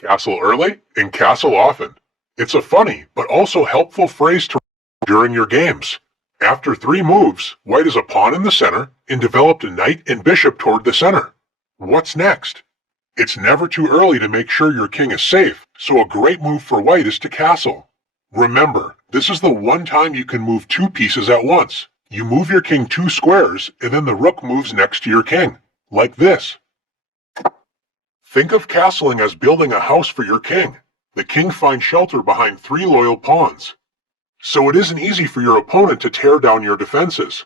Castle early and castle often. It's a funny but also helpful phrase to during your games. After 3 moves, white is a pawn in the center and developed a knight and bishop toward the center. What's next? It's never too early to make sure your king is safe, so a great move for white is to castle. Remember, this is the one time you can move 2 pieces at once. You move your king 2 squares and then the rook moves next to your king, like this. Think of castling as building a house for your king. The king finds shelter behind 3 loyal pawns. So it isn't easy for your opponent to tear down your defenses.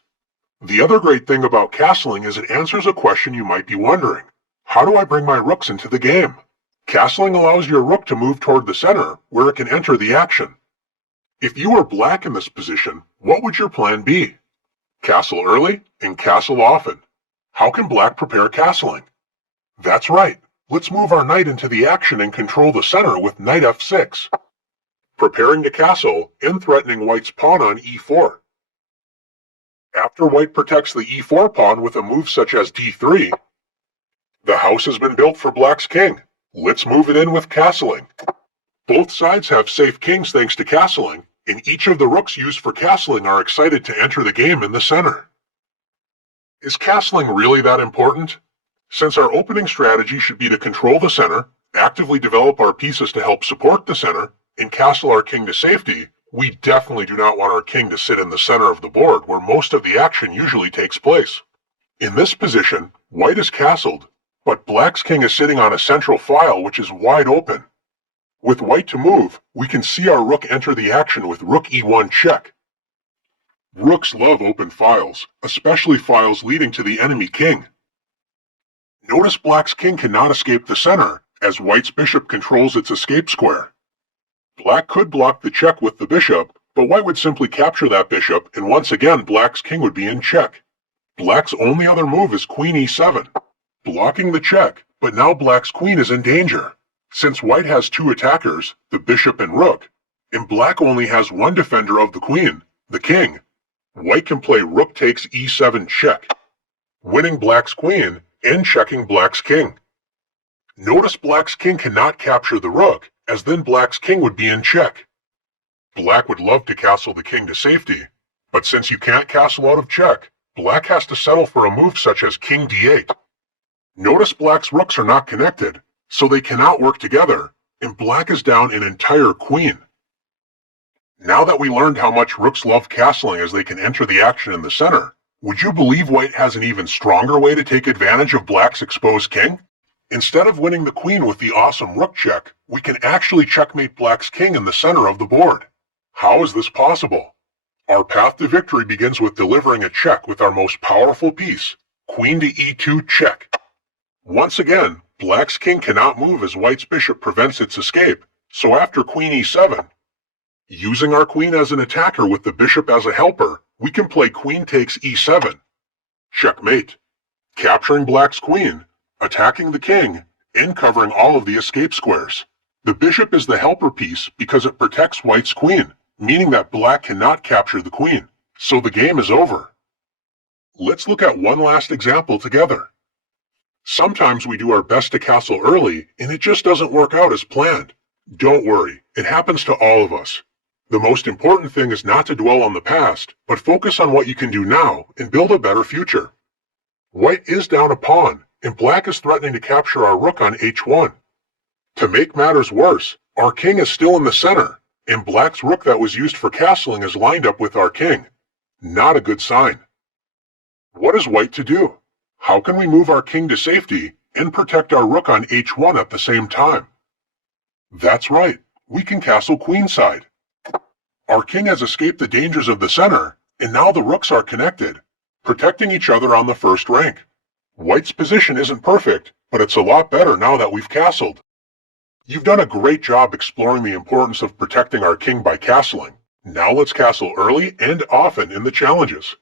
The other great thing about castling is it answers a question you might be wondering. How do I bring my rooks into the game? Castling allows your rook to move toward the center, where it can enter the action. If you were black in this position, what would your plan be? Castle early and castle often. How can black prepare castling? That's right. Let's move our knight into the action and control the center with knight f6. Preparing to castle and threatening white's pawn on e4. After white protects the e4 pawn with a move such as d3, the house has been built for black's king. Let's move it in with castling. Both sides have safe kings thanks to castling, and each of the rooks used for castling are excited to enter the game in the center. Is castling really that important? Since our opening strategy should be to control the center, actively develop our pieces to help support the center, and castle our king to safety, we definitely do not want our king to sit in the center of the board where most of the action usually takes place. In this position, white is castled, but black's king is sitting on a central file which is wide open. With white to move, we can see our rook enter the action with rook e1 check. Rooks love open files, especially files leading to the enemy king. Notice black's king cannot escape the center, as white's bishop controls its escape square. Black could block the check with the bishop, but white would simply capture that bishop, and once again black's king would be in check. Black's only other move is queen e7, blocking the check, but now black's queen is in danger. Since white has 2 attackers, the bishop and rook, and black only has 1 defender of the queen, the king, white can play rook takes e7 check, winning black's queen and checking black's king. Notice black's king cannot capture the rook, as then black's king would be in check. Black would love to castle the king to safety, but since you can't castle out of check, black has to settle for a move such as king d8. Notice black's rooks are not connected, so they cannot work together, and black is down an entire queen. Now that we learned how much rooks love castling as they can enter the action in the center, would you believe white has an even stronger way to take advantage of black's exposed king? Instead of winning the queen with the awesome rook check, we can actually checkmate black's king in the center of the board. How is this possible? Our path to victory begins with delivering a check with our most powerful piece, queen to e2 check. Once again, black's king cannot move as white's bishop prevents its escape, so after queen e7, using our queen as an attacker with the bishop as a helper, we can play queen takes e7. Checkmate. Capturing black's queen, attacking the king, and covering all of the escape squares. The bishop is the helper piece because it protects white's queen, meaning that black cannot capture the queen, so the game is over. Let's look at one last example together. Sometimes we do our best to castle early, and it just doesn't work out as planned. Don't worry, it happens to all of us. The most important thing is not to dwell on the past, but focus on what you can do now and build a better future. White is down a pawn, and black is threatening to capture our rook on h1. To make matters worse, our king is still in the center, and black's rook that was used for castling is lined up with our king. Not a good sign. What is white to do? How can we move our king to safety and protect our rook on h1 at the same time? That's right, we can castle queenside. Our king has escaped the dangers of the center, and now the rooks are connected, protecting each other on the first rank. White's position isn't perfect, but it's a lot better now that we've castled. You've done a great job exploring the importance of protecting our king by castling. Now let's castle early and often in the challenges.